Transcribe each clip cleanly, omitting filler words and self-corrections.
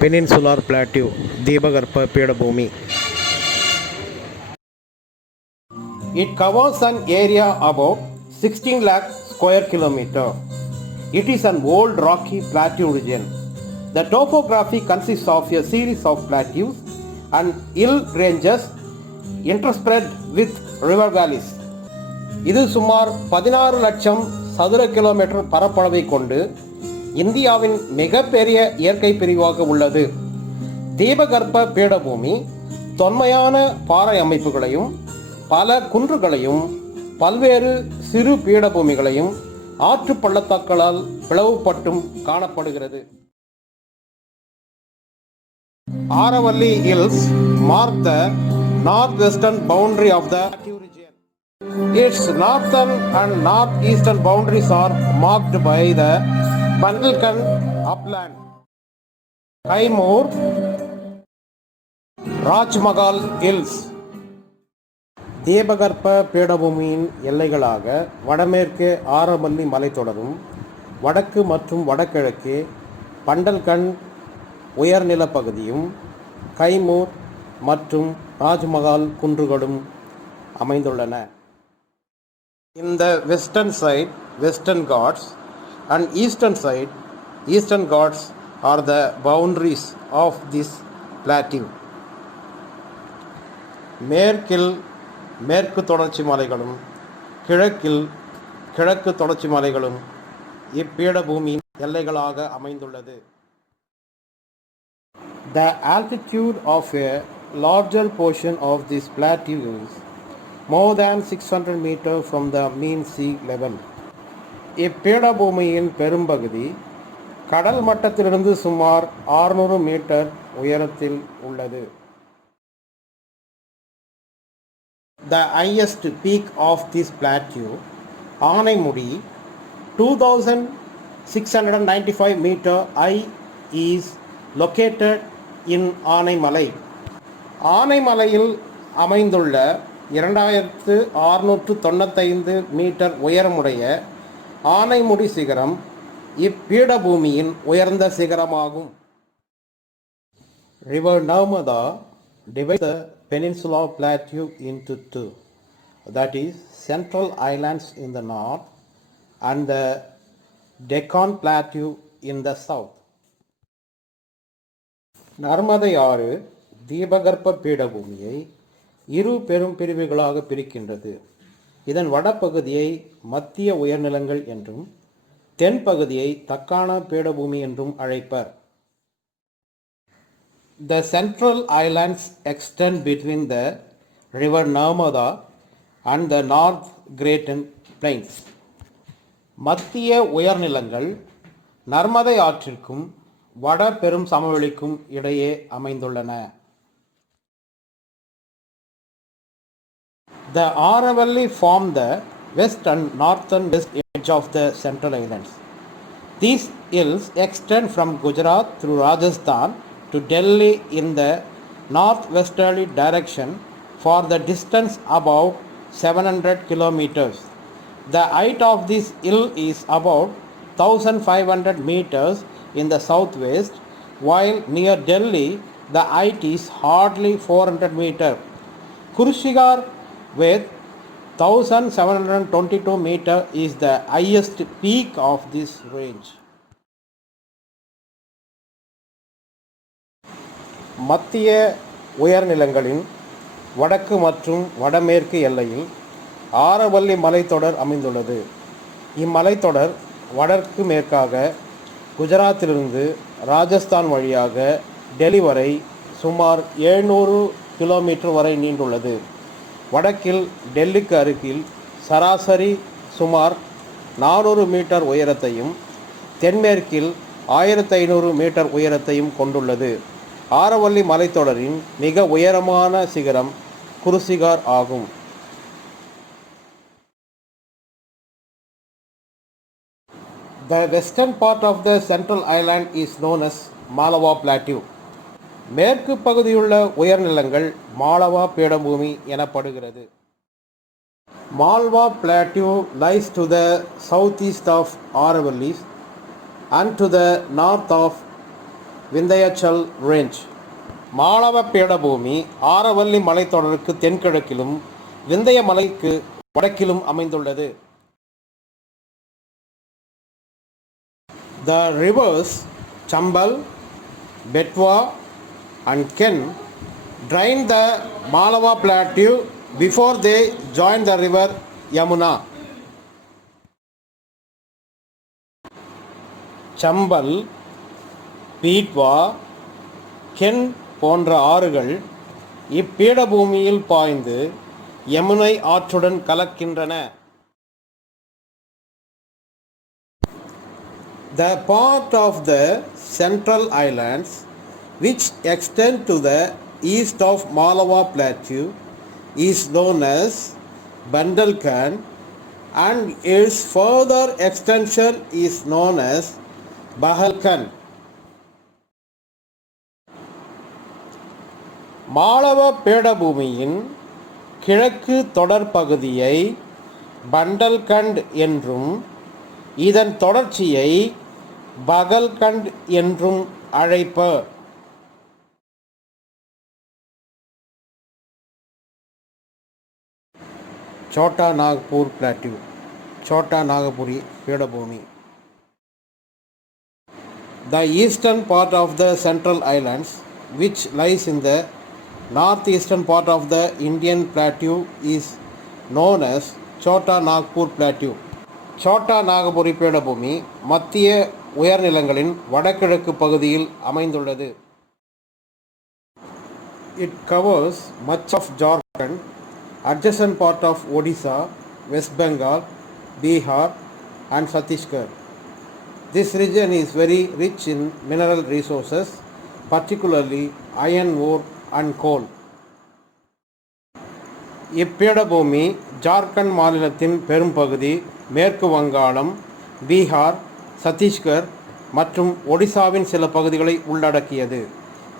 Peninsular Plateau, Debagarpa Pedabhumi. It covers an area about 16 lakh square kilometer. It is an old rocky plateau region. The topography consists of a series of plateaus and hill ranges interspread with river valleys. இது சுமார் 16 லட்சம் சதுர kilometre பரப்பளவை கொண்டு இந்தியாவின் மிகப்பெரிய இயற்கை பிரிவாக உள்ளது. தீபகற்ப பீடபூமி தொன்மையான பாறை அமைப்புகளையும் பல குன்றுகளையும் பல்வேறு சிறு பீடபூமிகளையும் ஆற்று பள்ளத்தாக்களால் பிளவுபட்டும் காணப்படுகிறது. Aravalli hills mark the northwestern boundary of the plateau region. Its northern and northeastern boundaries are marked by the Bundelkhand upland, Kaimur, Rajmahal hills. தேபகற்ப பீடபூமியின் எல்லைகளாக வடமேற்கே ஆரவல்லி மலைத்தொடரும், வடக்கு மற்றும் வடகிழக்கே பண்டல்கண்ட் உயர்நிலப் பகுதியும், கைமூர் மற்றும் ராஜ்மஹால் குன்றுகளும் அமைந்துள்ளன. In the western side, Western Ghats, and eastern side, Eastern Ghats are the boundaries of this plateau. மேற்கில் மேற்கு தொடர்ச்சி மலைகளும் கிழக்கில் கிழக்கு தொடர்ச்சி மலைகளும் இப்பீடபூமியின் எல்லைகளாக அமைந்துள்ளது. The altitude of a larger portion of this plateau is more than 600 meters from the mean sea level. இப்பீடபூமியின் பெரும்பகுதி கடல் மட்டத்திலிருந்து சுமார் 600 மீட்டர் உயரத்தில் உள்ளது. The highest peak of this plateau, Anaimudi, 2695 meter high, is located in Anaimalai. ஆனைமலையில் அமைந்துள்ள 2695 metre உயரமுடைய Anamudi சிகரம் இப்பீடபூமியின் உயர்ந்த சிகரமாகும். River Narmada divides the Peninsular Plateau into two, that is Central Highlands in the north and the Deccan Plateau in the south. Narmada ஆறு தீபகற்ப பீடபூமியை இரு பெரும் பிரிவுகளாக பிரிக்கின்றது. இதன் வடபகுதியை மத்திய உயர்நிலங்கள் என்றும் தென்பகுதியை தக்கான பீடபூமி என்றும் அழைப்பர். The central islands extend between the river Narmada and the North Greaten Plains. மத்திய உயர்நிலங்கள் நர்மதை ஆற்றிற்கும் வட பெரும் சமவெளிக்கும் இடையே அமைந்துள்ளன. The Aravalli form the west and northern west edge of the central islands. These hills extend from Gujarat through Rajasthan to Delhi in the northwesterly direction for the distance about 700 kilometers. The height of this hill is about 1500 meters in the southwest, while near Delhi the height is hardly 400 meters. Kurshigar with 1722 meters is the highest peak of this range. மத்திய உயர்நிலங்களின் வடக்கு மற்றும் வடமேற்கு எல்லையில் ஆரவல்லி மலைத்தொடர் அமைந்துள்ளது. இம்மலைத்தொடர் வடக்கு மேற்காக குஜராத்திலிருந்து ராஜஸ்தான் வழியாக டெல்லி வரை சுமார் 700 கிலோமீட்டர் வரை நீண்டுள்ளது. வடக்கில் டெல்லிக்கு அருகில் சராசரி சுமார் 400 மீட்டர் உயரத்தையும் தென்மேற்கில் 1500 மீட்டர் உயரத்தையும் கொண்டுள்ளது. ஆரவல்லி மலைத்தொடரின் மிக உயரமான சிகரம் குருசிகார் ஆகும். The western part of the central island is known as Malwa Plateau. மேற்கு பகுதியுள்ள உயர்நிலங்கள் மாலவா பீடபூமி எனப்படுகிறது. Malwa Plateau lies to the southeast of Aravallis and to the north of Vindhyachal range. Malava பீடபூமி ஆரவல்லி மலைத்தொடருக்கு தென்கிழக்கிலும் விந்திய மலைக்கு வடக்கிலும் அமைந்துள்ளது. The rivers Chambal, Betwa and Ken drain the Malava Plateau before they join the river Yamuna. Chambal, Betwa, Ken போன்ற ஆறுகள் இப்பீடபூமியில் பாய்ந்து Yamuna ஆற்றுடன் கலக்கின்றன. The part of the Central Islands which extend to the east of Malava Plateau is known as Bundelkhand and its further extension is known as Bahalkhand. Malava பீடபூமியின் கிழக்கு தொடர் பகுதியை பண்டல்கண்ட் என்றும் இதன் தொடர்ச்சியை பகல்கண்ட் என்றும் அழைப்பர். சோட்டா நாக்பூர் பிளாட்டியூ, சோட்டா நாகபுரி பீடபூமி. The eastern part of the Central Islands, which lies in the northeastern part of the Indian Plateau, is known as Chota Nagpur Plateau. Chhota Nagpur பீடபூமி மத்திய உயர்நிலங்களின் வடகிழக்கு பகுதியில் அமைந்துள்ளது. It covers much of Jharkhand, adjacent part of Odisha, West Bengal, Bihar and Chhattisgarh. This region is very rich in mineral resources, particularly iron ore and coal. இப்பீடபூமி Jharkhand மாநிலத்தின் பெரும்பகுதி, மேற்கு வங்காளம், பீகார், சத்தீஸ்கர் மற்றும் ஒடிசாவின் சில பகுதிகளை உள்ளடக்கியது.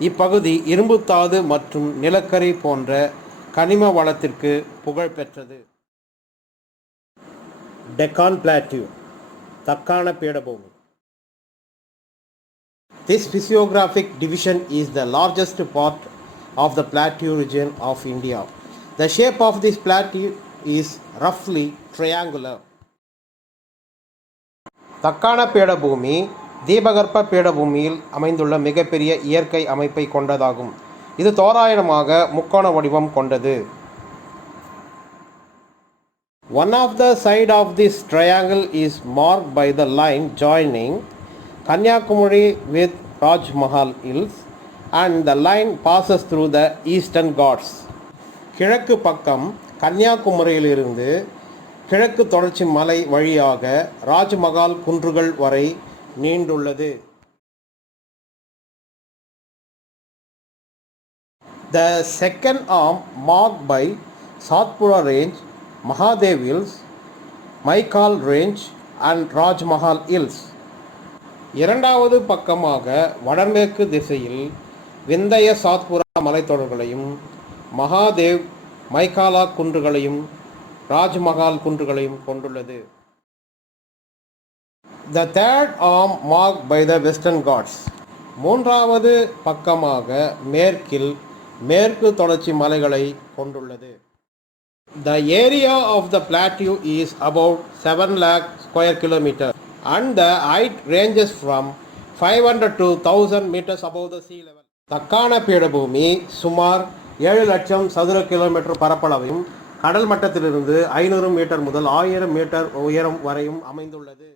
இப்பகுதி இரும்புத்தாது மற்றும் நிலக்கரி போன்ற கனிம வளத்திற்கு புகழ்பெற்றது. டெக்கான் பிளாட்டியூ, தக்கான பீடபூமி. This physiographic division is the largest part of the plateau region of India. The shape of this plateau is roughly triangular. Deccan பீடபூமி தீபகற்ப பீடபூமியில் அமைந்துள்ள மிகப்பெரிய இயற்கை அமைப்பை கொண்டதாகும். இது தோராயமாக முக்கோண வடிவம் கொண்டது. One of the side of this triangle is marked by the line joining Kanyakumari with Rajmahal Hills and the line passes through the Eastern Ghats. கிழக்கு பக்கம் கன்னியாகுமரியிலிருந்து கிழக்கு தொடர்ச்சி மலை வழியாக ராஜ்மகால் குன்றுகள் வரை நீண்டுள்ளது. The second arm marked by Satpura Range, Mahadev Hills, Maikal Range and Rajmahal Hills. இரண்டாவது பக்கமாக வடமேற்கு திசையில் விந்தய சாத்புரா மலைத்தொடர்களையும் மகாதேவ் மைகாலா குன்றுகளையும் ராஜ்மகால் குன்றுகளையும் கொண்டுள்ளது. The third arm marked by the Western Ghats. மூன்றாவது பக்கமாக மேற்கில் மேற்கு தொடர்ச்சி மலைகளை கொண்டுள்ளது. The area of the plateau is about 7 lakh square kilometers and the height ranges from 500 to 1000 meters above the sea level. Deccan பீடபூமி சுமார் 7 லட்சம் சதுர கிலோமீட்டர் பரப்பளவையும் கடல் மட்டத்திலிருந்து 500 மீட்டர் முதல் 1000 மீட்டர் உயரம் வரையும் அமைந்துள்ளது.